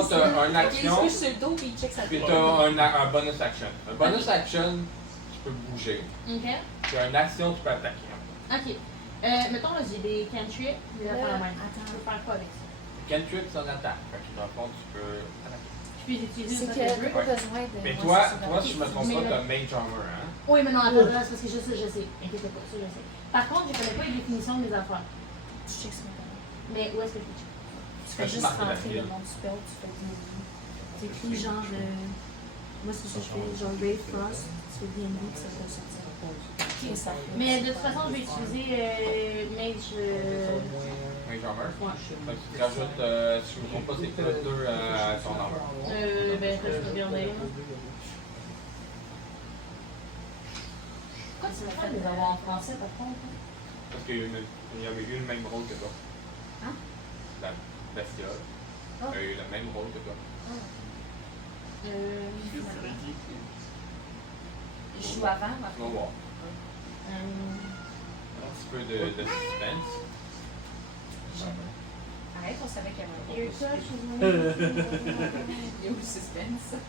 fond, t'as une Il action, se couche sur le dos puis il check sa puis tête. t'as un bonus action. Un bonus action, tu peux bouger. Ok. Puis une action, tu peux attaquer. Ok. Mettons, là, j'ai des cantrips, des affaires de même. Attends. Je peux faire quoi avec ça? Cantrip, c'est en attaque. Fait que dans le fond, tu peux attaquer. Je peux les utiliser C'est une que fois que je t'as veux. pas besoin de. Mais Ouais, toi, c'est ça. toi, si je me trompe Mais pas, là- t'as Mage Armor, hein? Oui, mais non, attends, là, c'est parce que je sais. Inquiète pas, ça, je sais. Par contre, je connais pas les définitions de mes affaires. Tu checks ce matin. Mais où est-ce que je peux checker? Tu fais juste marquer la rentrer ville. le nom du spell, tu fais bien. Tu écris genre. Moi, c'est ça que je fais. Genre Brave Frost. Tu fais bien que ça peut sortir. Et ça fait. Mais de toute façon, je vais utiliser Mage. Mage Armor? Ouais. Fait que tu rajoutes, si je me trompe pas, c'est plus 2 à ton armor. Ben, je vais regarder. Pourquoi tu me fais de les avoir en français, par contre? Parce qu'il y avait eu le même rôle que toi. Hein? La bestiole. Ah. Il a eu le même rôle que toi. Je joue avant, ma Tu vas voir. Un petit peu de suspense. Arrête, on savait qu'il y avait un Ear touch, Il y a eu le suspense.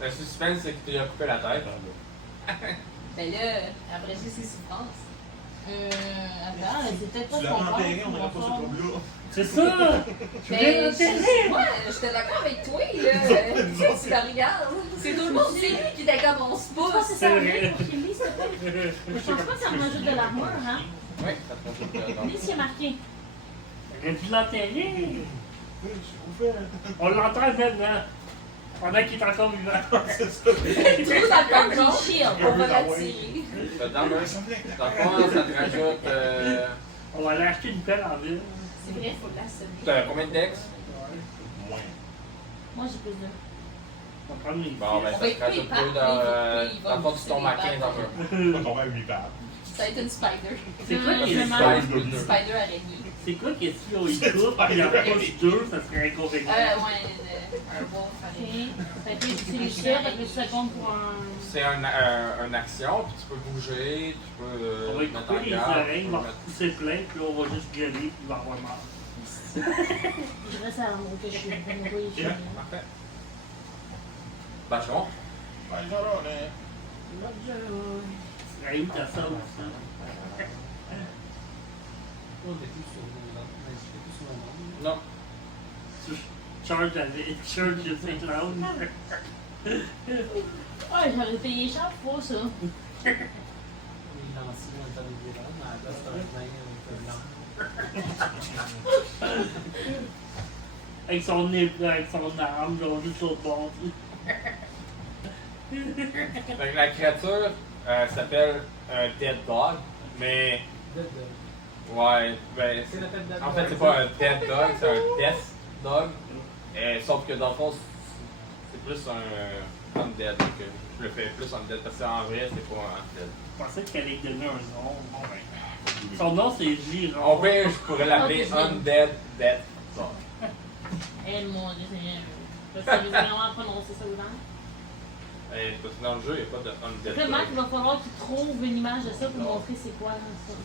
Le suspense, c'est que tu lui as coupé la tête. Ben là, après, j'ai ses souffrances. Attends, c'est peut-être pas Tu son l'as corps. enterré, on n'aurait pas ce trouble-là. C'est ça! Ben, moi, j'étais d'accord avec toi, là. Tu la regardes. C'est tout le monde, c'est lui qui était comme on se Je pense que pousse. c'est ça, rien pour qu'il lise, s'il te plaît. Je pense pas que ça me rajoute de l'armure, hein? Oui, ça te rajoute Lis ce qui est marqué. Aurait dû l'enterrer! Je suis couvert. On l'enterre maintenant! Pendant qu'il est encore vivant! C'est ça. Tout dans le Comme pantalon. j'ai shield. On va l'attirer. Dans le fond, ça te rajoute. On va aller acheter une pelle en ville. C'est vrai, il faut l'assommer. T'as combien de dex? Moins. Moi, j'ai plus de. On va prendre une Bon, ben On ça va te rajoute écouter peu les dans. pattes, il va Dans le fond, pousser tu tombes à les 15 pattes. armure. On tombe à 8 pattes. Ça va être une spider. C'est quoi qui Je est m'en- spider? Spider araignée. C'est quoi que si on y coupe et il en pousse deux, ça serait inconvénient? Ouais, un wolf Ok. araignée. Fait que j'utilise ça, fait que ça compte pour un. C'est une action, puis tu peux bouger, tu peux. On va y mettre couper en les garde, oreilles, tu il peux va mettre- pousser plein, puis là, on va juste gueuler, puis il va avoir mal. Je reste à l'endroit que je suis. Je vais Parfait. Bachon. Ben, genre, là. C'est où ta sauce? Non. Tu charges avec charge de Saint-Cloud. Ouais, j'avais payé cher pour ça. Avec son épée, avec son arme, genre juste au bord. Fait que la créature s'appelle un Dead Dog, mais. Ouais, ben. En fait, c'est pas un Dead Dog, c'est un Death Dog. Sauf que dans le fond, c'est plus un Undead. Donc, je le fais plus Undead parce qu'en vrai, c'est pas un Undead. Je pensais qu'elle allait donner un nom. Bon, ben. Son nom, c'est Giron. Au pire, je pourrais l'appeler Undead Death Dog. Eh mon dieu, Seigneur. Parce que je vais vraiment prononcer ça dedans. Parce que dans le jeu, il n'y a pas de Undead Vraiment, Dog. il va falloir qu'il trouve une image de ça pour montrer c'est quoi dans ça.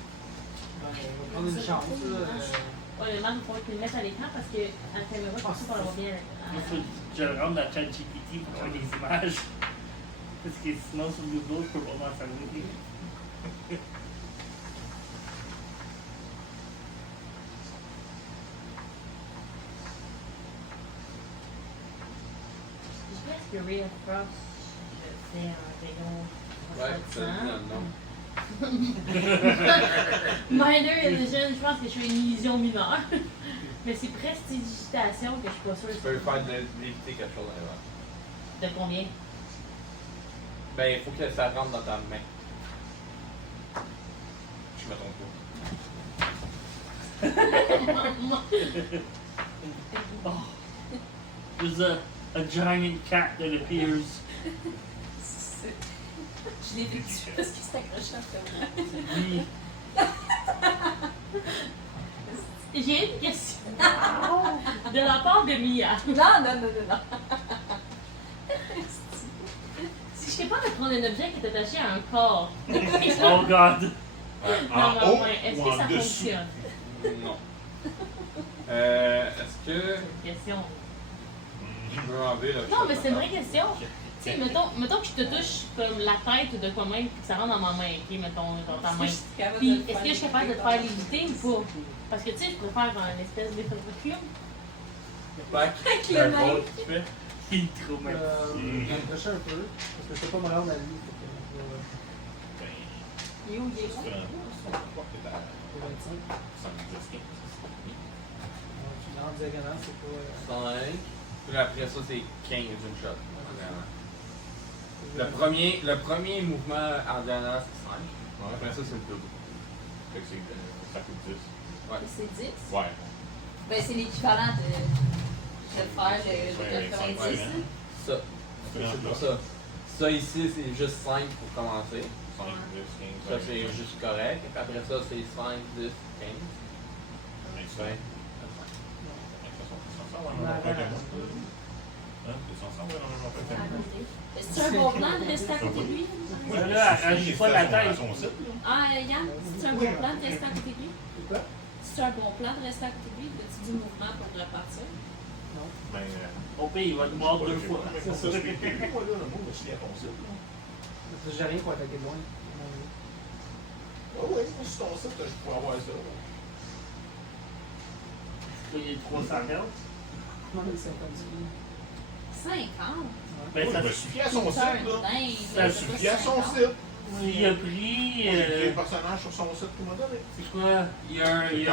Prendre une chance. Ouais, le man, il faut qu'il le mette à l'écran parce que à la caméra, je pense qu'on le voit bien. Il faut que je le rentre dans ChatGPT pour faire des images. Parce que sinon, sur Google, je peux pas m'en servir. Je pense que Ray of Frost, je fais un Ouais, rayon. ça dit dans le nom. Minor Illusion, je pense que je fais une illusion mineure. Mais c'est prestidigitation que je suis pas sûre. Tu peux faire d'éviter quelque chose dans les De combien? Ben, il faut que ça rentre dans ta main. Je me trompe pas. Oh. There's a giant cat that appears. Je l'ai vécu parce qu'il s'est accroché après moi. C'est lui. J'ai une question. De la part de Mia. Non. Si je suis capable de prendre un objet qui est attaché à un corps, Oh god. En non, haut est-ce ou que en ça dessus? fonctionne? Non. Est-ce que. Question. Je veux enlever le Non, mais c'est une vraie question. Tu sais, mettons que je te touche comme la tête de toi même puis que ça rentre dans ma main, ok, mettons, dans ta main. Puis, est-ce que je suis capable de te faire léviter ou pas? Parce que, tu sais, je pourrais faire une espèce d'effet de vacuum. Back. Avec les Un mains. vote, tu fais. Il est trop mal. Je vais me toucher un peu, parce que je peux pas me rendre à lui. Il est où, il est là? C'est 25. Tu rentres diagonale, c'est pas. 5. Puis après ça, c'est 15 une shot. Le premier mouvement en diagonale, c'est 5. Après ça, c'est le double. Fait que ça coûte 10. C'est 10. Ouais. Ben, c'est l'équivalent de le faire de 90. Ouais. Ça. C'est pour ça. Ça ici, c'est juste 5 pour commencer. 5, 10, 15, Ça, c'est juste correct. Et puis après ça, c'est 5, 10, 15. 25. À côté. C'est un bon plan de rester à côté de lui? Là, agis pas la tête. Ah, Yann, c'est un bon plan de rester à côté de lui? Quoi? C'est un bon plan de rester à côté de lui? As-tu du mouvement pour repartir? Mais. Au pire, il va te mordre 2 fois. C'est ça. J'ai rien pour attaquer de loin. Ah oui, si ton site, je pourrais avoir ça. Il est 300 mètres. Non, mais 50 pieds. 50? Ben, Oui, ça il me suffit à son site, là. Ça Il suffit à son site. il a pris. J'ai un personnage sur son site qui m'a donné. C'est quoi? Il y a un. Il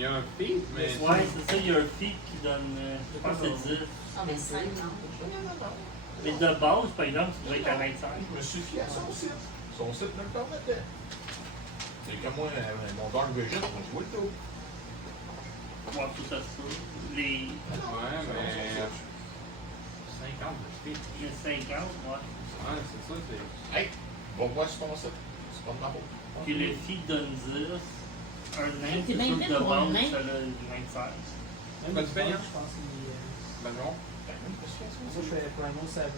y a un feed, mais. Ouais, c'est ça, il y a un feed qui donne. Je pense que c'est 10. Ah, mais 50. Mais de base, par exemple, tu dois être à 25. Je me suffis à son site. Son site me le permettait. C'est que moi, mon Dark Vision, on jouait le tout. Ouais, tout ça, ça. Les. Ouais, mais. 50 de feed. Il y a 50, ouais. Ouais, c'est ça, c'est. Hey, va voir sur ton site. C'est pas de ma faute. Puis le feed donne 10. Un nain, T'es c'est bien sûr vite de pour un base, nain. ça a 25. Même Pas du de peine, punch, hein? je pense qu'il. Ben non. Ben oui, parce que Moi, je fais Primal Savage.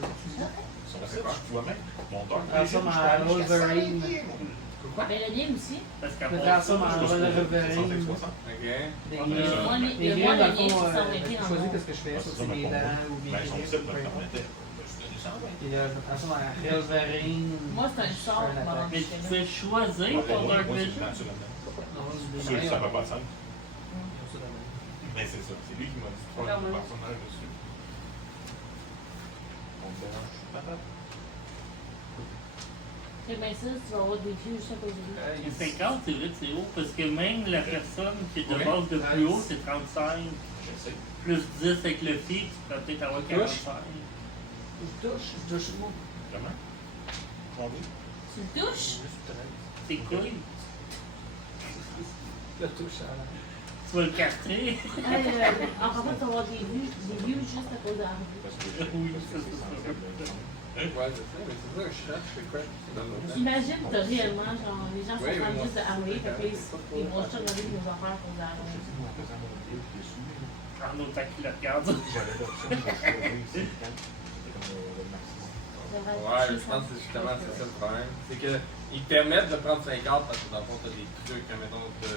son site, je vois même. Mon Dark Transforme Vision, en je peux aller jusqu'à 100 Wolverine. pieds, moi. Ben, le mien aussi. Parce Je qu'après me ça, transforme en Wolverine. 60. Ok. Des Ouais, griffes. Moi, Les le griffes, moi, dans le le lien, fond, c'est 120 je pieds dans choisis mon. qu'est-ce que je fais. Ouais, Soit c'est c'est ça, des mais dents ou des Ben, son griffes. site peu me importe. permettait. Je te dis 120. Puis là, je me transforme en Wolverine. Moi, c'est un sort Je fais pendant attaque. que mais je tu fais là. peux choisir Ouais, ton moi, Dark moi, c'est Vision. naturellement. Non, C'est sûr que ça fait pas de sens. de Mais c'est ça, c'est lui qui m'a dit de faire un personnage dessus. On me dérange, je suis capable. Eh bien, ça, tu vas avoir des filles juste à cause de lui. Mais 50, c'est vrai que c'est haut, parce que même la personne qui est de Ouais. base de plus haut, c'est 35. Je sais. Plus 10 avec le feed, tu peux peut-être avoir 45. Je touche moi. Comment? Combien? Tu le touches? C'est cool. Le touche à la. Tu vas le castrer. En fait, tu vas avoir des views juste à cause de la revue. Parce que Oui, ça, c'est ça. Ouais, je sais, mais c'est ça que je cherche, je fais quoi? Imagine, t'as réellement, genre, les gens sont Oui, en train oui, juste de Harry, fait que ils vont juste regarder nos affaires à cause de la revue. Arnaud, t'as qui le regarde. Ouais, je pense que justement, c'est ça le problème. C'est qu'ils te permettent de prendre 50 parce que dans le fond, t'as des trucs, mettons, de.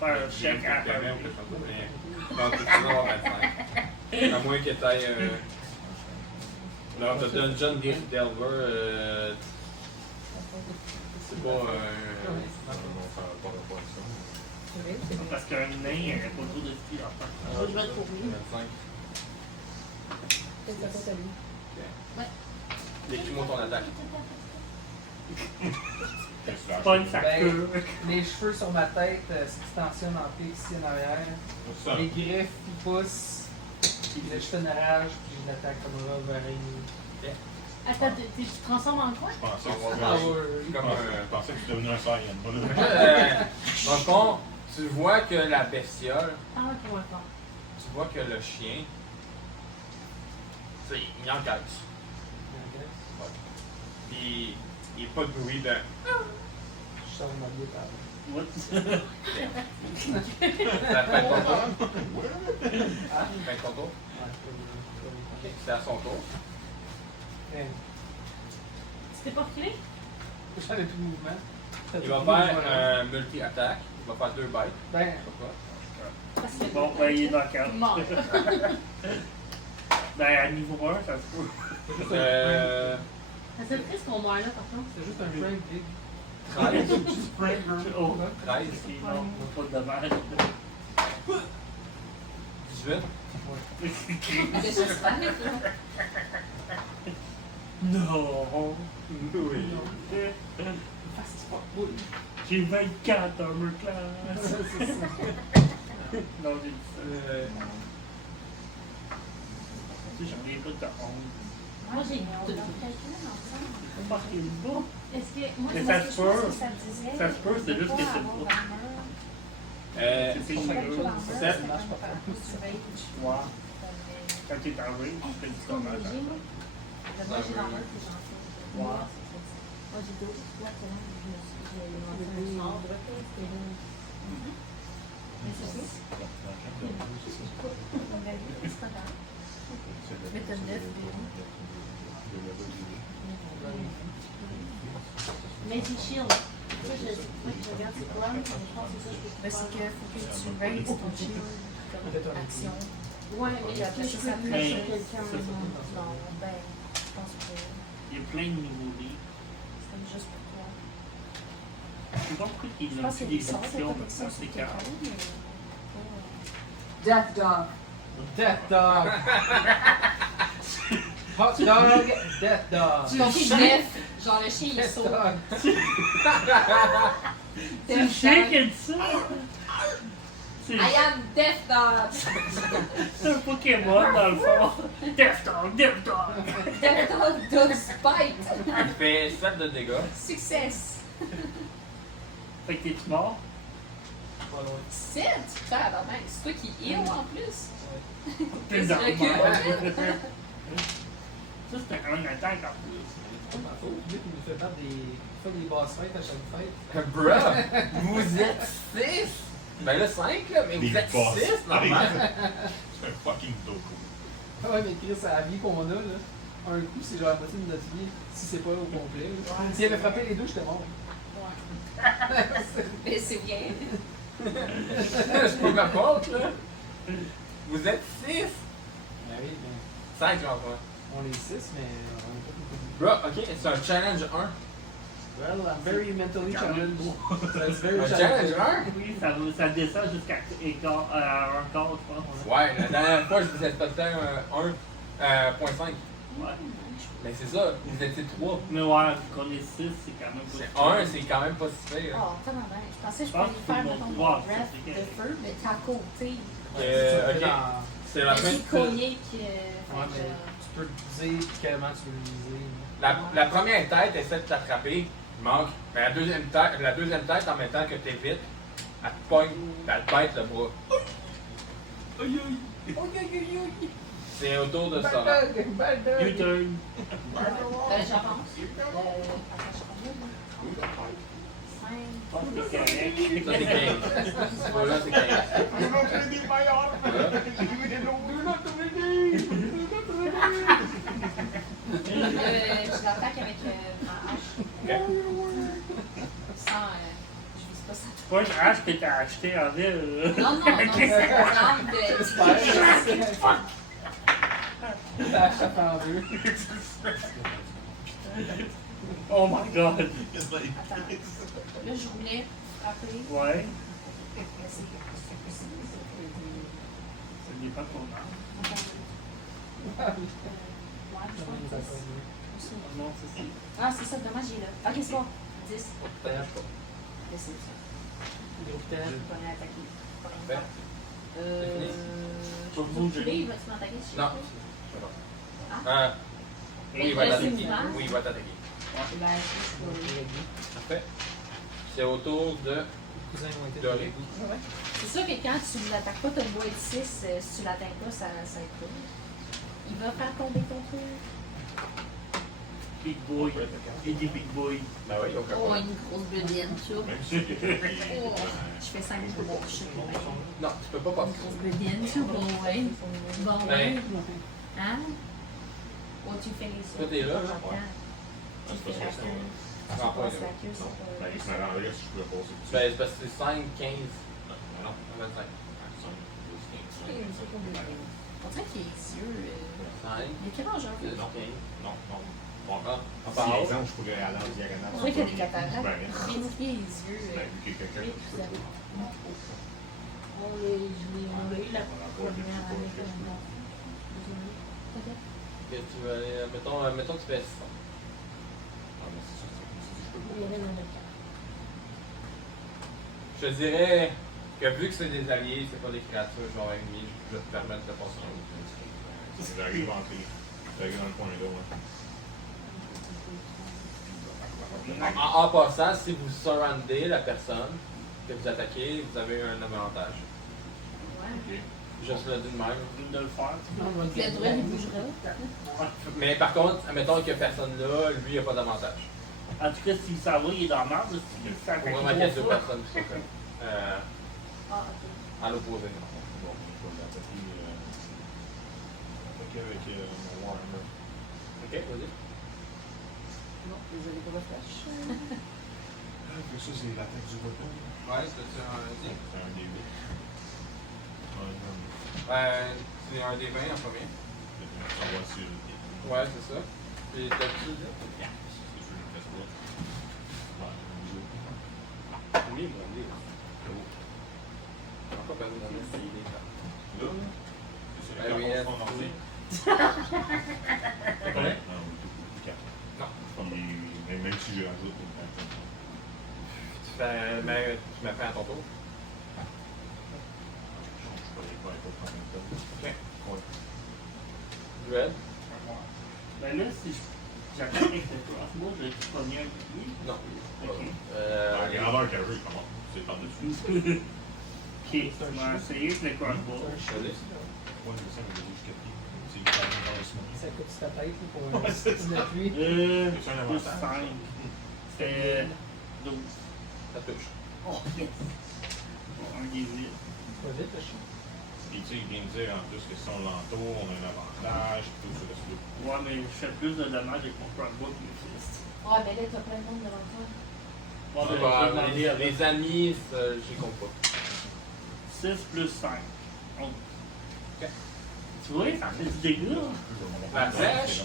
Faire un chèque à la la ou quelque chose comme ça, mais. Non, t'es toujours avoir 25. À moins que t'ailles. Non, t'as Dungeon Delver, c'est pas. Parce qu'un nain, il n'y aurait pas trop de style à faire. Je vais te courir. 25. Qu'est-ce que ça fait à lui? Décris-moi ton attaque. C'est pas une Ben, facture. les cheveux sur ma tête s'extensionnent en pique ici en arrière. Les griffes qui poussent. Puis là, je fais une rage, puis je l'attaque comme un Wolverine. Attends, tu te transformes en quoi? Je pensais Ah Je ouais. comme que tu devenais un Saiyan. Dans le fond, tu vois que la bestiole, Ah, ok, ouais, fort. tu vois que le chien, tu sais, il encaisse. Puis, il n'y a pas de bruit de. Je sors ma bouille par là. What? Ça fait ton tour. Ah? Fait ton tour. Ouais, Ok, c'est à son tour. Tu t'es pas reculé? J'avais plus de mouvement. Il va faire un multi-attaque. Il va faire 2 bites. Ben, Pourquoi? Parce que Bon, ben, il est dans le cadre. mort. Ben, à niveau 1, ça se peut. Ça serait triste qu'on meure là, par contre. C'est juste un frame big. 13. Oh, 13. non, pas de dommage. 18. J'espère. Non. Oui. J'ai 24 armor class. Non, j'ai dit ça. Tu sais, j'en ai pas de 11. Moi, j'ai tout. Fucking beau. Est-ce que. Moi, Mais je ça me se suis peut. dit que ça disait. Ça se peut, c'est juste que c'est beau. Euh, C'est Sept. Ouais. Ouais. Quand t'es en ring, tu fais du dommage. Moi, j'ai l'armure que j'en fais. Ouais. Moi, j'ai d'autres fois que là, j'ai lancé un sort. Mais c'est ça. Mais t'as 9 mais c'est shield. Ça, je regarde c'est quoi, mais je pense que c'est ça. Ben, c'est que faut que tu raises ton shield comme action. Ouais, mais est-ce que je peux Mais- prêcher quelqu'un? c'est ça. Non, ben, je pense que Il y a plein de nouveaux livres. c'est juste pour toi. Je sais pas pourquoi ils Je n'ont pense plus qu'il y a des des sorts de options protection dans sur ces quelqu'un, cartes. mais Death Dog. Death Dog. Hot Dog. Death Dog. Donc, Jeff, genre le chien, il Death saute. Dog. C'est le chien qui a dit ça! C'est I am Death Dog. c'est un Pokémon dans le fond! Death Dog! Death Dog! Death Dog does bite. il fait 7 de dégâts. Success. Fait que t'es-tu mort? Pas loin. 7. Tabarnak, c'est toi qui heal en plus. T'es C'est dans le le cul. Ça, c'était un attaque en plus. C'est pas ma faute. Lui, il nous fait battre des. Il fait des boss fights à chaque fight. Bruh, vous êtes 6. Ben là, 5, là, mais vous Des êtes boss. 6, normal. C'est un fucking doku. Ah ouais, mais Chris, à la vie qu'on a, là, un coup, c'est genre la moitié de notre vie, si c'est pas au complet. là. S'il avait frappé les deux, j'étais mort. Mais c'est bien. C'est pas ma faute, là. Vous êtes 6. Ben oui, mais 5, j'en on est 6, mais on est pas beaucoup. Bro, ok, c'est un challenge 1. Well, I'm very mentally challenged. That's very Un challenge challenging. 1? Oui, ça descend jusqu'à un quart, je pense. Ouais, la dernière fois, je vous ai fait faire 1.5. Ouais. Mais c'est ça, vous étiez 3. Mais ouais, vu qu'on est 6, c'est quand même pas C'est super. 1, c'est quand même pas si pire. Oh, tabarnak. Je pensais que je Je pense pouvais que faire tout le mettons, monde mon voit, breath c'est de correct. feu, mais t'es à côté. Ok, c'est la Mais fin c'est de cognique. Ouais, mais tu peux le dire comment tu veux l'utiliser. la première tête essaie de t'attraper, il manque. Mais la deuxième tête, en même temps que t'es vite, elle te pogne, puis elle te bête le bras. C'est autour de ça. Là. U-turn. J'avance. Je pense que c'est correct. Ça, c'est 15. Voilà, c'est 15. Je l'attaque avec ma hache. Sans. Je vise pas ça. Pas une hache que t'as acheté en ville. Non, non, non, c'est une arme de. La chape en deux. Oh my god. Attends. Là, je voulais frapper. Ouais. Mais c'est. Ce n'est pas ton arme. Ouais, je crois que c'est. Non, c'est ça. Ah, c'est ça, dommage, j'ai là. Ok, c'est bon. 10. T'as Mais c'est ça. Gros Je temps. vais pas l'attaquer. Fait. Je Pour peux vous, reculer, je- il va-tu m'attaquer si je Non. recule? Oui, il va Là, c'est t'attaquer. mouvement. Oui, il va t'attaquer. Ben, je peux. Parfait. C'est autour de Cousin ont été Doré. Ouais. C'est sûr que quand tu ne l'attaques pas, tu as le bois de 6. Si tu l'atteins pas, ça explose. Il va faire tomber ton truc. Big boy. Il dit big boy. Ben oui, aucun Oh, problème. une grosse bedaine, ça. Oh, je fais 5 jours. Je sais pas. Non, tu peux pas passer. Grosse bedaine, ça. Bon, ouais. Bon, ouais. Hein? Oh, tu fais les Toi, t'es là, là? Tu fais chacun. Tu prends pas, passes là. la queue, c'est pas. Ben, il se m'arrangerait si je pouvais passer. Ben, c'est parce que c'est 5, 15, Non, 25. On dirait qu'il y a les yeux. 5, Il y a quel âge, en fait? 10, 15. Non, non. Bon, Ah, on si parle. exemple, je pourrais aller en diagonale. Oui, qu'il y a des cataractes. Ben, rien. Vérifier les yeux. Ben, vu qu'il y a quelqu'un Oui, qui vous peut avez- pas. On l'a eu la première année quand même. Que tu veux aller, mettons que tu fais 100. Ah, mais c'est ça, je peux Il y pas. avait dans le cas. Je te dirais que vu que c'est des alliés, c'est pas des créatures genre ennemies, je vais te permettre de passer en haut. J'arrive à entrer. J'arrive dans le point là, ouais. En passant, si vous surroundez la personne que vous attaquez, vous avez un avantage. Ok. Juste le dit de même. De le faire. Le droit, il bougerait. Mais par contre, admettons qu'il y a personne là, lui il a pas d'avantage. En tout cas, s'il s'en va, il est dans la merde. Si ça Faut vraiment qu'il y ait deux personnes qui sont comme. Ah, ok. À l'opposé. Bon, je vais attaquer avec mon Warhammer. Ok, vas-y. Non, désolé pour le flash. Ça, c'est l'attaque du retour. Ouais, c'est un D. C'est un D8. C'est un D20 en premier. Ça va sur le D. Ouais, c'est ça. Puis t'as-tu dit? C'est sûr, je fais ça. Oui, mon D. On va pas perdre mon D. Là, c'est Ah oui, le elle- carton foncé. C'est correct? Non, du 4. Non. Comme même si je rajoute une carte. Tu fais. Mais tu m'as fait à ton tour. Je pourrais pas être au même temps. Ok. Ouais. Duel? Ben là, si j'attaque avec le crossbow, je vais te pogner un pied. Non. Ok. La grandeur qu'elle veut, comment? C'est par-dessus. Ok, tu vas essayer avec le crossbow. Vas-y. Moi, je sais, mais j'ai jusqu'à pied. C'est une carte dans le semaine. Ça coûte ta tête là, pour Ouais, c'est une appui. C'est un Plus avantage. 5. C'était 12. Ça touche. Oh, yes! Bon, un des 8. Pas vite, le chien. Puis, tu sais, il vient de dire en plus que si on l'entoure, on a un avantage, tout ça, ça. Ouais, mais je fais plus de dommages avec mon crossbow que mes fist. Ah, mais là, t'as plein de monde devant toi. Ouais, mais Bah, je vais les amis, j'y compte pas. 6 plus 5. 11. Ok. Tu vois, ça fait du dégât. La flèche,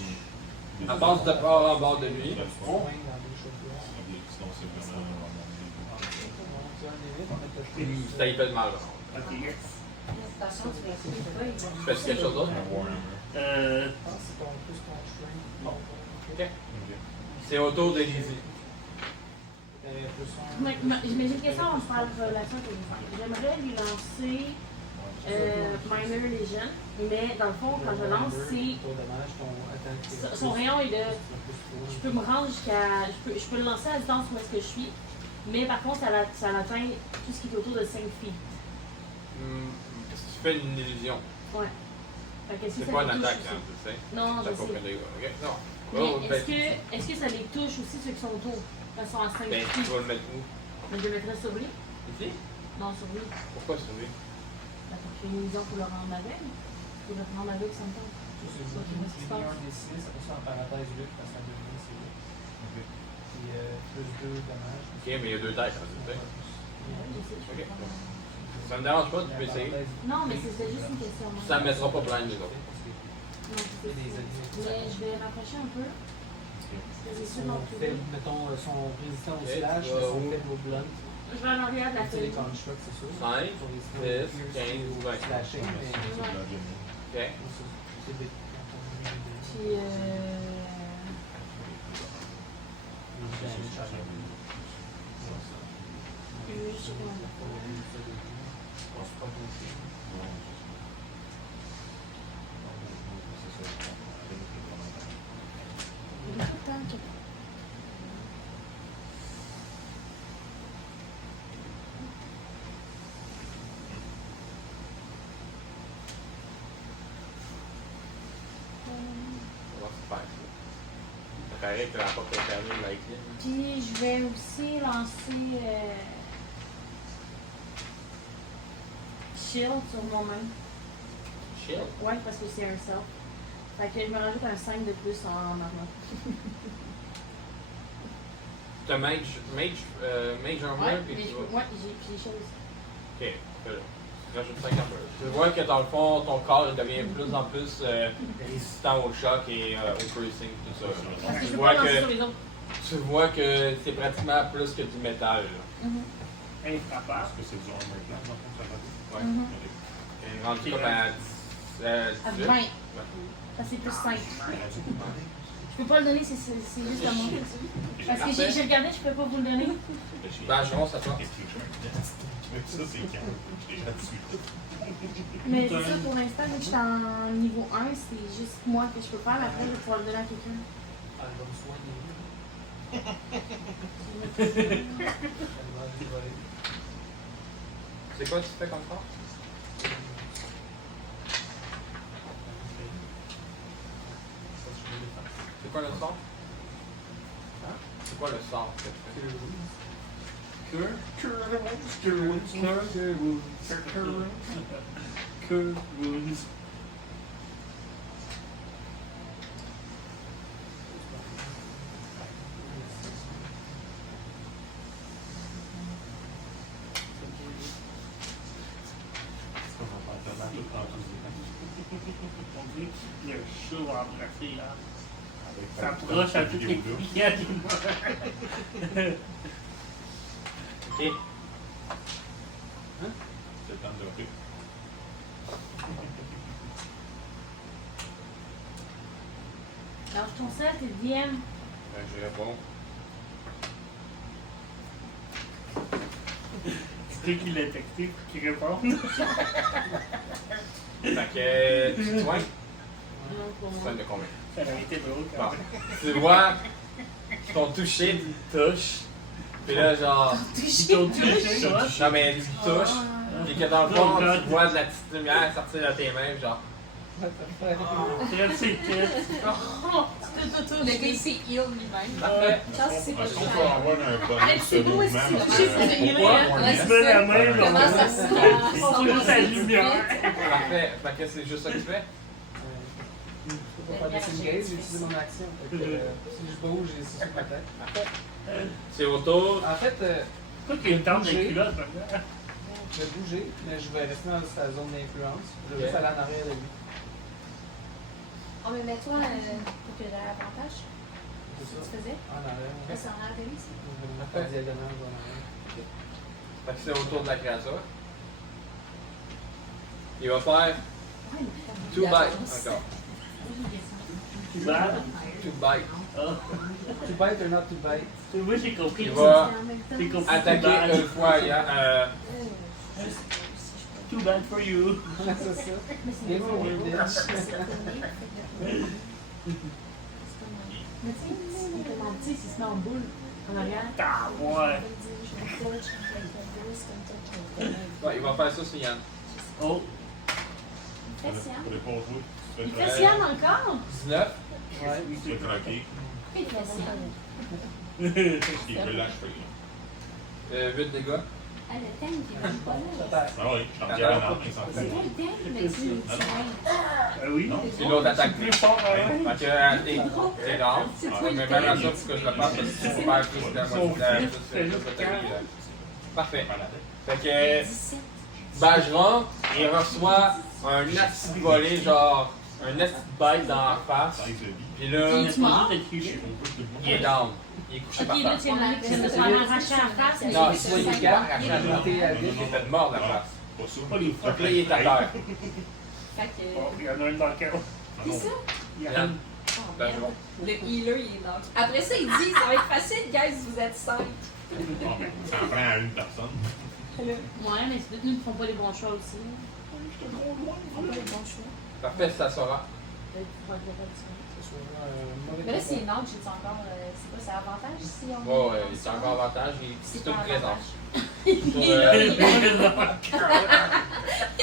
elle passe de bord en bord de lui. Soin dans des choses là. Sinon, c'est vraiment. Tu as un des 8, on met le chien. Ça y fait de mal. Là. Ok, yes. Attention, tu vas essayer de pas, il va. Tu fais quelque chose d'autre? Un Warhammer. Ah, c'est ton plus ton shrink. Non. Ok. Ok. C'est autour de Lizzie. Mais Plus j'ai une question avant de faire la relation que vous faites. J'aimerais lui lancer Minor Legion, mais dans le fond, quand je lance, c'est. ton dommage, ton attaque. Son rayon est de. Je peux me rendre jusqu'à. Je peux le lancer à la distance où est-ce que je suis, mais par contre, ça l'atteint tout ce qui est autour de 5 feet. Si tu fais une illusion, Ouais. Fait que si c'est ça pas les une touche attaque, aussi. hein, tu sais. Non, je Ça fait aucun sais. dégât. Ok? Non. Mais Oh, ben, est-ce que ça les touche aussi ceux qui sont autour? Quand ils sont à 5 ben, tu feet. vas le mettre où? Mais je le mettrais sur lui? Ici? Non, sur lui. Pourquoi sur lui? Parce que je fais une illusion pour le rendre aveugle. Pour le rendre aveugle, ça me tente. C'est Ok, qu'est-ce qui se passe? un des 6, ça fait ça en parenthèse 8, parce que ça devient c'est 8. Puis plus 2 dommages. Ok, mais il y a deux têtes, hein, tu sais. Je sais, je Ok. peux pas. Ça me dérange pas, tu peux essayer. Non, mais c'était juste une question. moi. Ça me mettra pas blind les autres. Non, c'est ça. Mais je vais rapprocher un peu. Parce que c'est sûr non plus. Mettons, son résistant au Ok, slash, tu mais vas son où? faible au blunt. Je vais en arrière de la Tu sais, les feuille. constructs, c'est sûr. 5, Sur les 10, 15 ou 20. slashing, mais Ok. c'est des. Puis, je sais comment il est tout le temps que- On va se faire ça. C'est correct que la porte est fermée, like it. Puis je vais aussi lancer Shield sur moi-même. Shield? Ouais, parce que c'est un self. Fait que je me rajoute un 5 de plus en armure. T'as mage armor, Ouais, puis mais tu je vas. peux- ouais, j'ai Shield aussi. Ok, fais-le. rajoute 5 un peu. Tu vois que dans le fond, ton corps il devient de plus en plus résistant au choc et au piercing, tout ça. Parce que Tu je peux vois pas lancer que, sur les autres. tu vois que c'est pratiquement plus que du métal. Là. Infrappable. Est-ce que c'est du armor plan dans le fond, ça va? Ouais. Mhm. Et rendu comme à 10, À 18. 20. Ça, c'est plus 5. Je peux pas le donner, c'est juste à moi. Parce que j'ai regardé, je peux pas vous le donner. Ben, je pense à toi. Ça, c'est calme. J'ai déjà dessus. Mais c'est ça, pour l'instant, vu que je suis en niveau 1, c'est juste moi que je peux faire. Après, je vais pouvoir le donner à quelqu'un. Elle va me soigner. C'est quoi que tu fais comme ça? C'est quoi le sort? C'est quoi le sort que tu fais? Cure wounds. On dit que le chat va embrasser, hein. Ça approche à toutes les clients qui meurent. Ok. C'est le temps de dropper. Alors, ton sel, t'es DM. Ben, je réponds. C'est toi qui l'as texté pour qu'il réponde. Fait que tu soignes. Non, pour moi. Soignes de combien? Ça aurait été drôle quand Bon. même. Tu vois, ils t'ont touché, tu touches. Puis là, genre. Ils t'ont touché, toi? Non, mais tu touches. Puis que dans le fond, tu vois de la petite lumière sortir de tes mains, genre. Très c'est Le gars, il s'est heal lui-même. Parfait. Je pense que c'est pas Est-ce qu'on cher. peut avoir un bonus c'est de beau, mouvement? c'est parce juste que- de healer, Pourquoi? hein? Warning? Il se met la main, Comment là. ça se Il trouve sa lumière. Parfait. Fait que c'est juste ça que tu fais. Je peux pas faire disengage, j'ai utilisé mon action. Fait que, si je bouge, j'ai ça sur ma tête. C'est autour. En fait, Pourquoi qu'il y a une tente de culotte maintenant? je vais bouger, mais je vais rester dans sa zone d'influence. Je vais juste aller en arrière de lui. Oh, mais mets-toi pour que j'aie avantage. C'est Tu ça. faisais? En arrière. Reste en arrière de lui, ça. Je vais me mettre en diagonale en arrière. Fait que c'est autour de la créature. Il va faire 2 bites encore. Tu vas? 2 bites. Ah. To bite or not to bite? Moi j'ai compris. Il va J'ai compris. attaquer une fois. Too bad for you. C'est ça. Game over, bitch. Mais tu sais, on te demande, tu sais, s'il se met en boule, en arrière. Ah ouais. Ouais, il va faire ça sur Yann. Oh. Fais-y, hein? Pour les pauvres joueurs, tu Il te fait fais Sian encore? 19. Ouais. tu te fais craquer. Pourquoi il fait ça? Il relâche free. 8 dégâts. Ah, le thème, il est même pas là. Ça Ah oui, je t'en dirais non, il s'en C'est fout. quoi le thème? Mais tu Ah oui. C'est l'autre attaque. Plus fort, hein. Fait que t'es down. Mais même à ça, faut que je le fasse parce que tu peux faire plus de la moitié. Parfait. Fait que 17. Bageron, il reçoit un acide volé, genre un acide bite dans la face. 16 de vie. Puis là, On est pas juste de Je suis tuer. au bout de moi. il est down. Il est couché par Ok, là, terre. tu viens de faire arracher la face. mais Non, c'est soit il est ça. arraché Il la a face. monté à Il vite. s'est fait mordre la face. Pas ça. Pas les Fait que là, il est à terre. Fait que. Bon, il y en a un dans le cœur. C'est ça? Il y en a Yann, Oh, Bageron. merde. Le healer, il est knock. Après ça, il dit ça va être facile, guys, vous êtes 5. Bon, ben, ça en prend à une personne. Ouais, mais c'est peut-être nous qui font pas les bons choix aussi. On va les bons choix. Parfait, ça sera. Mais là, c'est knock, j'ai encore. C'est quoi, c'est avantage si on. Ouais, ouais, il a encore avantage. C'est C'est une pas présence. Il Sur,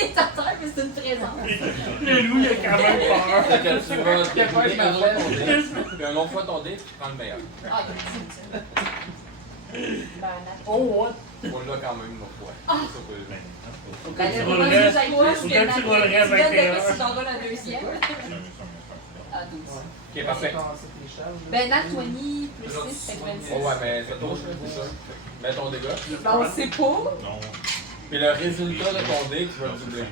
est à terre, mais c'est une présence. Le loup, il a quand même peur. Fait que tu vas décoller un autre ton dé. Puis un autre fois ton dé, tu prends le meilleur. Ah, il Ben, Oh, what? On l'a quand même une autre fois. C'est ça que- Faut que Ben, tu le roulerais. moment où j'aille moi, Faut je que vais tu roulerais Tu donnes 21. de quoi si j'en vais la deuxième? Ah, 12. Ok, parfait. Ben, Nat 20 plus 6, fait que 26. Oh ouais, mais ça touche, c'est ça. Mets ton dégât. Ben, on sait pas. Non. Puis le résultat de ton dé, tu vas le doubler.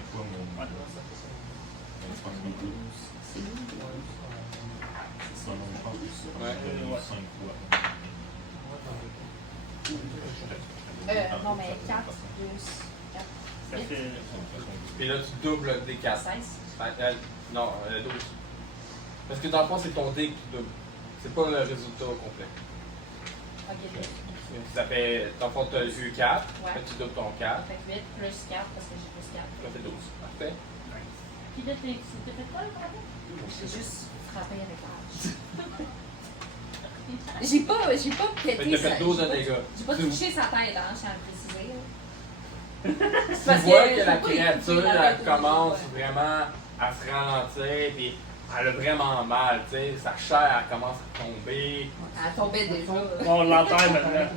Non, mais 4 plus 4. Ça fait. Puis là, tu doubles des 4. 16. Non, 12. Parce que dans le fond, c'est ton dé qui double. C'est pas le résultat au complet. Ok, 2. Ça fait, dans le fond, tu as eu 4. Ouais. Fait que tu doubles ton 4. Fait que 8 plus 4 parce que j'ai plus 4. Ça fait 12. Parfait. Puis là, t'as fait quoi, le J'ai juste frappé avec l'âge. J'ai pas Fait que pété t'as fait 12 de dégâts. J'ai pas Tu- touché sa tête, hein, je tiens à le préciser. Tu vois que la créature, elle commence vraiment à se ralentir, puis elle a vraiment mal, tu sais. Sa chair, elle commence à tomber. Elle tombait déjà. Bon, on l'enterre maintenant.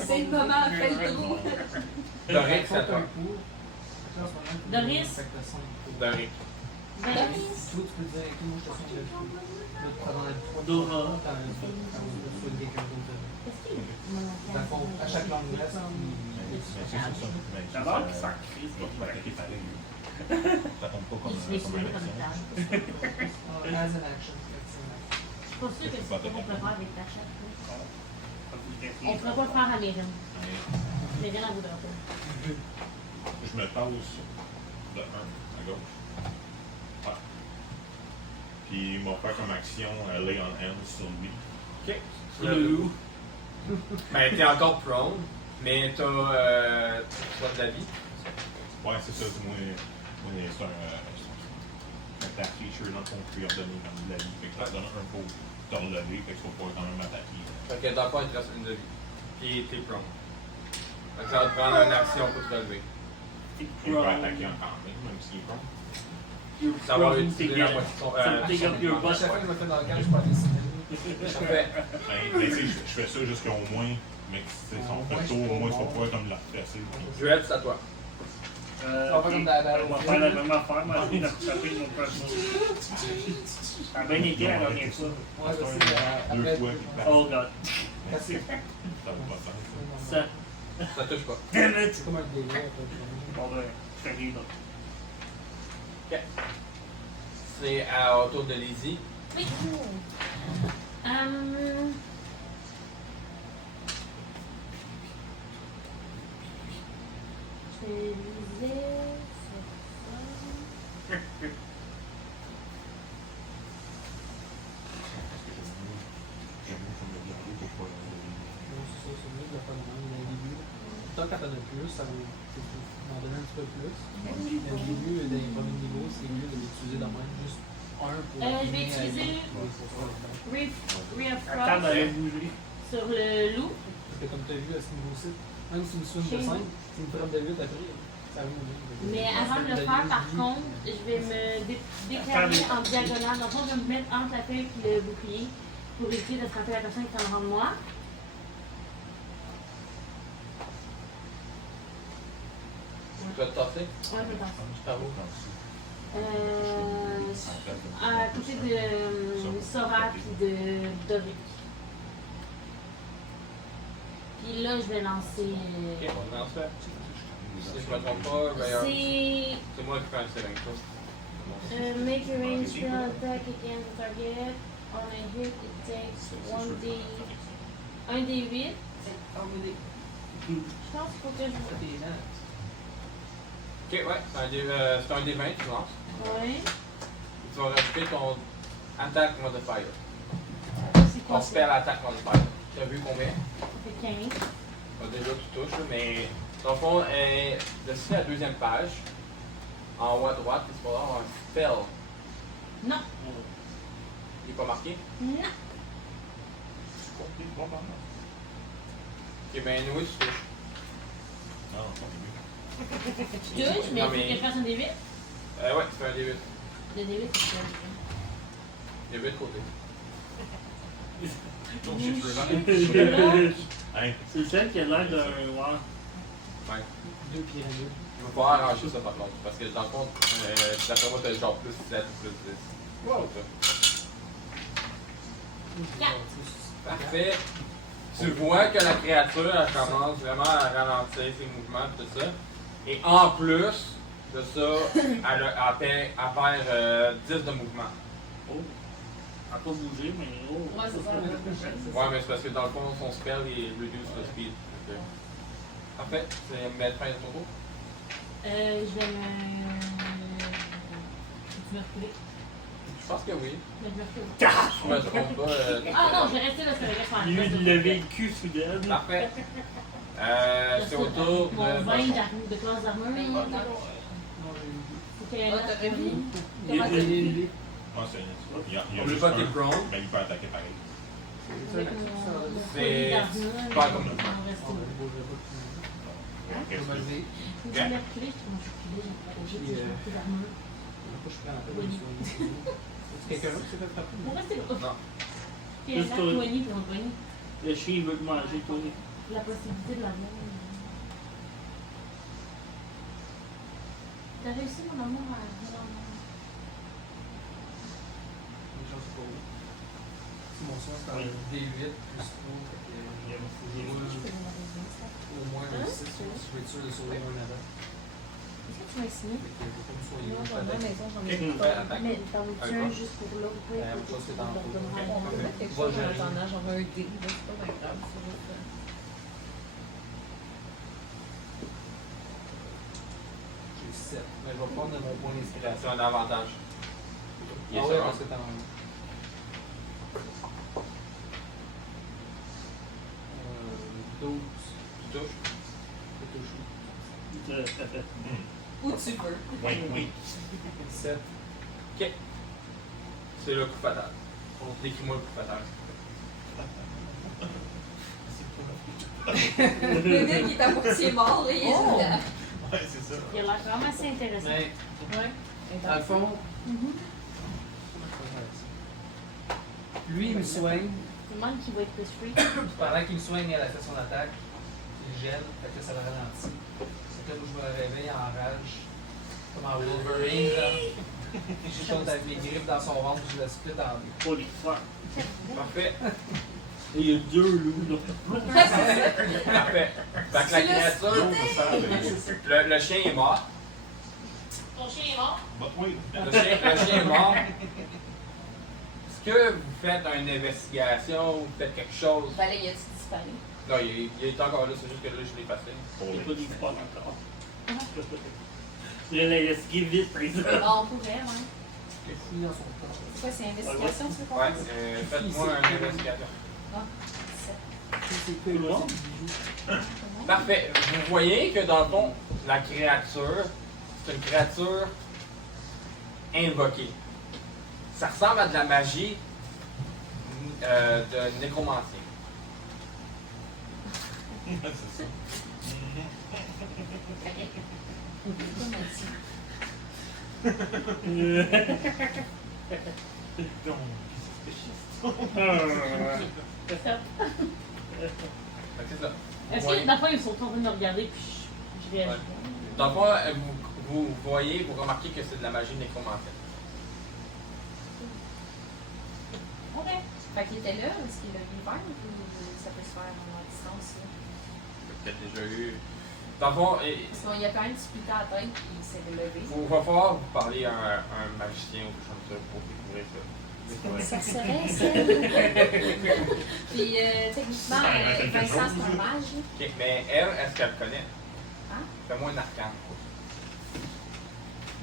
C'est le moment, fait le trou. Doric, c'est à toi. Doris. Doric. Doris. Tu peux dire, écoute, moi je te sens le coup. Là, tu prends dans la Dora. t'as un soit quelqu'un d'autre. Dans le fond, à chaque langue reste, J'adore qu'il sacrifie. Ça tombe pas Il comme se fait couler comme une table. as an action. Je suis pas sûre que c'est ce qu'on peut faire avec ta chatte. On On pourrait pas le faire à Mérine. Mérine, elle voudrait pas. Je me pose de 1 à gauche. Ouais. Puis il m'a fait comme action lay on hands sur lui. Ok. Le loup. Ben, t'es encore prone, mais t'as soit de la vie. Ouais, c'est ça. C'est un attack feature dans le fond qui lui a donné comme de la vie. Fait que ça te donne un pour te relever. Fait que tu vas pouvoir quand même attaquer. Fait que dans le fond, il te reste une de vie. Puis t'es prone. Fait que ça va te prendre une action pour te relever. Il peut attaquer encore, même s'il est prone. Ça va utiliser la moitié de son. Take up your À butt. chaque fois qu'il m'a fait dans le camp, je prends des signes. Parfait. Ben, tu sais, je fais ça jusqu'au moins, mais si son fait tour, au moins, tu vas pouvoir comme la replacer. Druid, c'est à toi. On va faire la même affaire, mais je vais taper mon personne. Ça a bien été la dernière fois. Ouais, Deux après, fois, puis bam. Oh god. c'est Ça vaut pas de sens. Ça. Ça touche pas. Damn it! c'est comme un délai. Bon ben, je fais rire là. Ok. C'est au tour de Lizzie. Oui. Je lisais sur ça. Tant quand t'en as plus, ça va m'en donner un petit peu plus. Mais au début, dans les premiers niveaux, c'est mieux de l'utiliser dans même juste un pour. Je vais utiliser Ray of Attends Frost d'aller bouger. sur le loup. Parce que comme tu as vu à ce niveau-ci, même si tu me swing de 5, c'est une frappe de 8 après. Ça va mieux. Mais avant de le faire, par contre, je vais me décaler en diagonale. Dans le fond, je vais me mettre entre la feuille et le bouclier pour éviter de frapper la personne qui est en avant de moi. Tu vas te tasser. Ouais, je vais passer. Par où? À côté de Sora et de Doric. Puis là, je vais lancer. Ok, on lance ça. Si je me trompe pas, c'est moi qui fais un saving throw. Make a range spell attack against the target. On a hit, it takes 1d8. Je pense qu'il faut que je. Ok, ouais, c'est un D20 que tu lances. Ouais. Tu vas rajouter ton attack modifier. C'est quoi Ton ça? spell attack modifier. Tu as vu combien? Ça fait 15. Déjà, tu touches, là, mais dans le fond, dessus la deuxième page, en haut à droite, tu vas avoir un spell. Non. Il n'est pas marqué? Non. Ok, ben, anyway, tu touches. Non, c'est pas mieux. Tu touches, mais il Non, faut mais- que je fasse un D8. Ouais, tu fais un D8. Le D8, c'est ça. D8 de côté. Donc, j'ai tué là. Hein? C'est celle qui a l'air d'un. Ouais. Ouais. 2 pyramides. Je vais pouvoir arranger ça par contre, parce que dans le fond, d'après moi, t'as genre plus 7 ou plus 10. Wow. Parfait. Tu vois que la créature, elle commence vraiment à ralentir ses mouvements et tout ça. Et en plus de ça, elle perd 10 de mouvement. Oh. Elle a pas bougé, mais oh. Ouais, c'est ça. Ouais, mais c'est parce que dans le fond, son spell est reduce the speed. Donc, parfait, c'est mettre fin de ton tour. Je vais me. Tu me reculer? Je pense que oui. Je vais me reculer. Je me trompe pas. Ah non, je vais rester là, c'est vrai que je Lui, il l'a vécu soudain. Parfait. C'est au tour de. Mon 20 de classe d'armure. Mais Faut qu'elle Ah, t'as revu? Il est élevé. Ah, c'est il y a On veut juste pas un, tes prone. mais il peut attaquer pareil. avec mon C'est collier d'armure. pas comme on nous. va rester là. Qu'est-ce que Vas-y. Je vais me reculer, je suis reculée, j'ai pas j'ai mon collier d'armure. Je prends la tête de C'est quelqu'un d'autre qui s'est fait frapper? On va rester là. Non. Puis elle a Tony pour un Tony. Le chien veut te manger, Tony. La possibilité de la voir. T'as réussi mon amour à dire Les gens sont pas où. Si mon son c'est un D8 plus 3, au moins un 6, je vais être sûr de sauver un avant. est-ce que tu m'as signé? Fait que je vais pas me soigner. Non, j'en ai, mais ça, j'en ai Quelqu'un pas. fait attaque. Mais t'en veux-tu un juste pour l'autre? La même chose que dans l'autre. On peut mettre quelque chose en attendant, j'en veux un dé. Là, c'est pas bien grave, c'est juste. J'ai 7. Mais je vais prendre mon point d'inspiration. C'est un avantage. Il est Ah sûr, ouais, hein? parce que t'en. Euh, 12. Tu touches. Je touche. Où tu veux. Oui, oui. 7. Ok. C'est le coup fatal. Décris-moi le coup fatal. Le gars qui est à moitié mort, là, il est Oh! dedans. Ouais, c'est ça. Il a l'air vraiment assez intéressant. Mais, Ouais. dans le fond, lui, il me soigne. C'est le même qui va être plus free. Pendant qu'il me soigne, elle a fait son attaque. Il gèle, fait que ça le ralentit. C'est là où je me réveille en rage. Comme en Wolverine, là. Je saute avec mes griffes dans son ventre, je le split en deux. Holy fuck. Parfait. Et il y a 2 loups, là. Parfait. Fait que la créature, le chien est mort. Ton chien est mort? Bah, oui. Le chien est mort. Est-ce que vous faites une investigation ou vous faites quelque chose? Fallait, il a-tu disparu? Non, il est encore là, c'est juste que là, je l'ai passé. Pour Il n'y a les- pas d'histoire encore. Je l'ai esquivé vite, par exemple. Bon, on pourrait, ouais. Il est fouillé dans son corps. C'est quoi, c'est investigation, tu veux qu'on Ouais, fasse? faites-moi une investigation. Ah, C'est quoi, Tout le monde? Parfait. Vous voyez que dans le fond, la créature, c'est une créature invoquée. Ça ressemble à de la magie de nécromancien. C'est ça. Fait que c'est ça. Est-ce Ouais. que d'abord ils sont en train de me regarder puis je réagis? Ouais. Dans le fond, vous voyez, vous remarquez que c'est de la magie nécromancienne. Ok. Fait qu'il était là, est-ce qu'il l'a vu faire ou ça peut se faire en distance? Là? Peut-être déjà eu. Dans le fond, Parce qu'il a quand même splitté la tête et il s'est relevé. il va falloir vous parler à un magicien ou quelque chose comme ça pour découvrir ça. Ça serait ça. Puis techniquement, Vincent, c'est un mage. Ok, mais elle, est-ce qu'elle connaît? Hein? Fais-moi un arcane.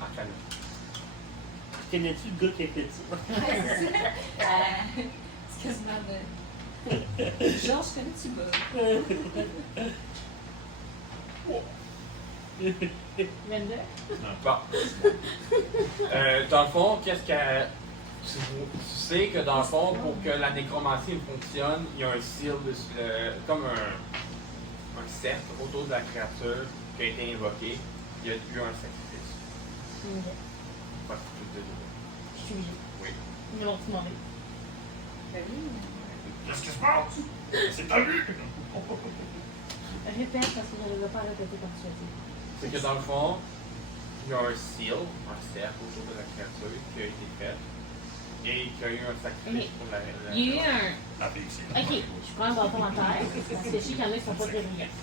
Arcane. Connais-tu le gars qui a fait ça? Ouais, c'est ça. C'est quasiment de. Georges, connais-tu Bob? 22. Bon. Dans le fond, qu'est-ce que. Tu sais que dans le fond, pour que la nécromancie fonctionne, il y a un seal, comme un cercle autour de la créature qui a été invoqué. Il y a eu un sacrifice. Je suis obligée. Pas tout de suite. Je suis obligée. Oui. Ils vont te demander. Ben oui. Qu'est-ce qui se passe? C'est à lui! Répète parce que je ne vais pas répéter comme tu as dit. C'est que dans le fond, il y a un seal, un cercle autour de la créature qui a été fait. et qu'il y a eu un sacrifice pour la. Il y a eu un. La fille ici. Ok, je prends un bâton en terre, parce que je sais qu'il y en a qui sont pas très brillants.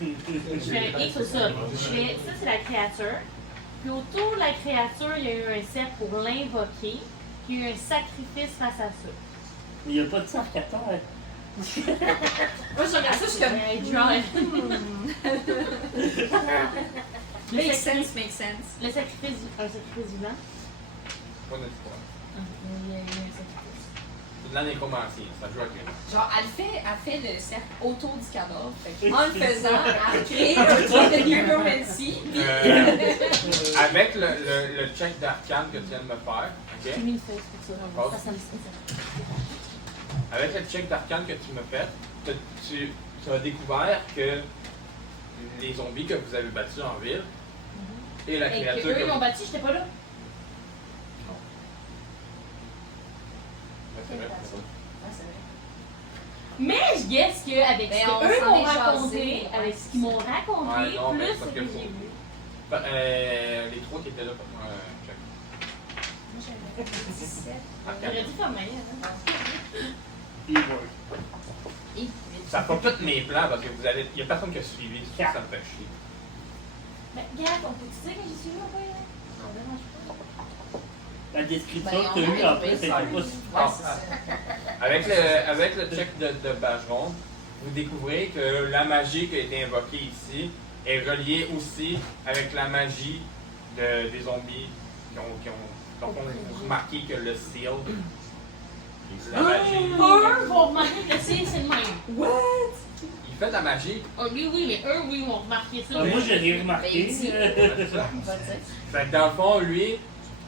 Je fais un X au sol. Je fais, ça c'est la créature. Puis autour de la créature, il y a eu un cercle pour l'invoquer. Puis il y a eu un sacrifice face à ça. Il n'y a pas de cercle à terre. Moi, je regarde ça, je suis comme. Make sense, make sense. Le sacrifice, un sacrifice vivant. Pas d'espoir. Il y a eu un sacrifice. C'est de la nécromancie, ça joue avec les. Genre, elle fait le cercle autour du cadavre. Fait que, en le faisant, elle crée un truc de necromancy. Avec le check d'arcane que tu viens de me faire, J'ai ok? mis une feuille pour ça. Ça me stresse. Avec le check d'arcane que tu m'as fait, tu as découvert que les zombies que vous avez battus en ville et la Et créature que eux, que ils m'ont battu, j'étais pas là. Ouais, c'est vrai, c'est ça. Mais je guesse qu'avec Ben, ce on qu'eux s'en m'ont est raconté, jasé. avec ce qu'ils m'ont raconté, Ouais, non, mais plus c'est ce parce que que j'ai faut- vu. Les trois qui étaient là pour moi, check. Moi, j'avais 17. J'aurais Arcane. dû faire meilleur. Hein? Il work. Ça fait pas tous mes plans parce que il y a personne qui a suivi, ça me fait chier. Ben, regarde, on peut-tu dire que j'y suis là, ouais? Ça me dérange pas. La description Ben, que tu as eue on a après, aimé c'était ça. pas super. Ouais, c'est ça. Avec le check de Bageron, vous découvrez que la magie qui a été invoquée ici est reliée aussi avec la magie des zombies donc vous remarquez que le seal, la magie, Eux vont remarquer que c'est le même. il fait de la magie. Oh, lui, oui, mais eux, oui, vont remarquer ça. Ah, moi, j'ai rien remarqué. Ben, il dit- C'est ça. On va le dire. Fait que dans le fond, lui,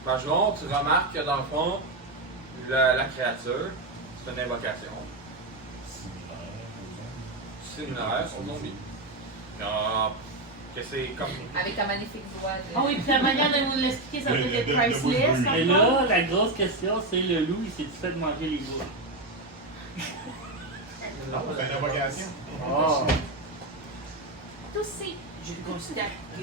Bageron, tu remarques que dans le fond, la créature, c'est une invocation similaire aux zombies. Que c'est comme. Avec ta magnifique voix de. Ah oui, puis la manière de nous l'expliquer, ça peut être De- priceless. de- par Et contre. là, la grosse question, c'est le loup, il s'est-tu fait manger les loups? C'est une invocation. Oh! Tous ces. Je constate que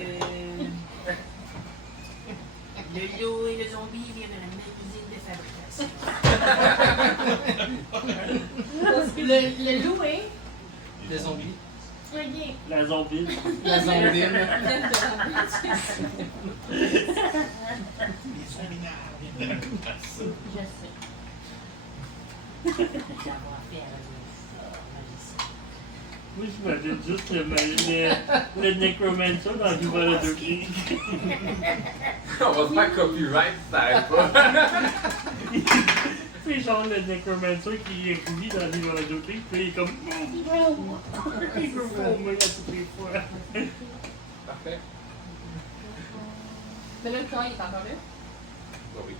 le loup et le zombie viennent de la même usine de fabrication. Le loup est. Les zombies. Ok. La zombie. La zombine. Je sais. D'avoir fait avec ça, magicien. Moi, j'imagine juste le Necromancer dans Duval of the King. On va se faire copyright, ça arrive pas. C'est genre le Necromancer qui est fouillé dans Duval of the King, puis il est comme. Il veut vomir à toutes les fois. Parfait. Mais là, le clan, il est encore là. Bah oui.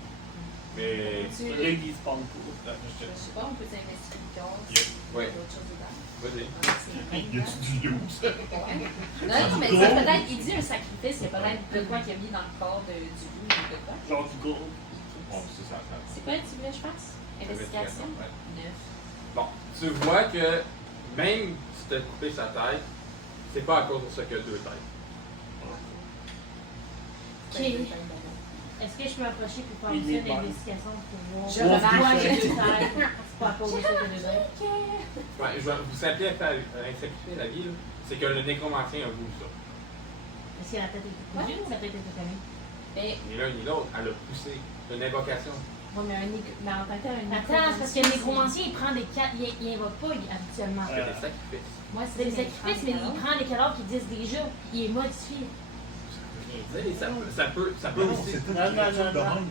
Mais. Tu. Là, il se parle pas. Je sais pas, on peut investiguer le corps. Yeah. Ouais. D'autres choses dedans. Vas-y. Y a-tu du loup, ça? Ouais. Non, mais c'est peut-être, il dit un sacrifice, il y a peut-être de quoi qu'il a mis dans le corps du loup ou de quoi. Genre du gold. Bon, c'est ça. C'est quoi tu voulais que je fasse? Investigation? Ouais. 9. Bon, tu vois que même si tu as coupé sa tête, c'est pas à cause de ça qu'il y a deux têtes. Ok. Est-ce que je peux m'approcher pour faire aussi une investigation pour voir? Je pourquoi remarque. il y a deux têtes? C'est pas à cause de ça qu'il y a deux têtes. Ouais, vous savez à insécurité la vie, là, c'est que le nécromancien a voulu ça. Est-ce que la tête est coupée ou sa tête est fermée? Mais, Ni l'un ni l'autre, elle a poussé. C'est une invocation. bon, mais en tant que tel, un Attends, c'est parce que le nécromancien, il prend des cadavres, il invoque pas habituellement. C'est des sacrifices. Moi, C'est des sacrifices, mais il prend des cadavres qui disent déjà, il est modifié. Ça peut aussi. C'est une Non, non, créature non, de non. même.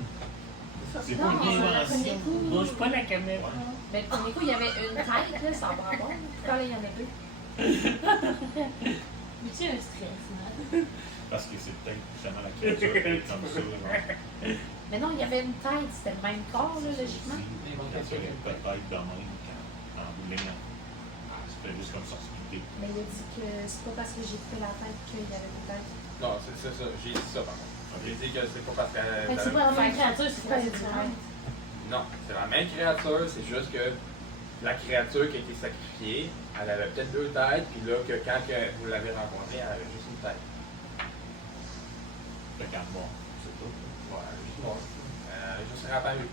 C'est pas Non, une mais ça la invention. connaît Bouge pas la caméra. Mais le premier coup, il y avait une tête, là, sans bras. Pourquoi là, il y en a deux? Mais tu as un stress, man. Parce que c'est peut-être justement la créature qui est comme ça. Genre. Mais non, il y avait une tête, c'était le même corps, là, logiquement. Ça serait peut-être de même en boulant. C'était juste comme ça, splitté. Mais il a dit que c'est pas parce que j'ai coupé la tête qu'il y avait une tête. Non, c'est ça. J'ai dit ça par contre. J'ai dit que c'est pas parce qu'elle. Fait que c'est pas la même créature, c'est quoi c'est différent? Non, c'est la même créature, c'est juste que la créature qui a été sacrifiée, elle avait peut-être deux têtes, puis là, que quand vous l'avez rencontrée, elle avait juste une tête. Fait qu'en mort, c'est tout. Ouais, elle est juste morte. Elle a juste réapparu.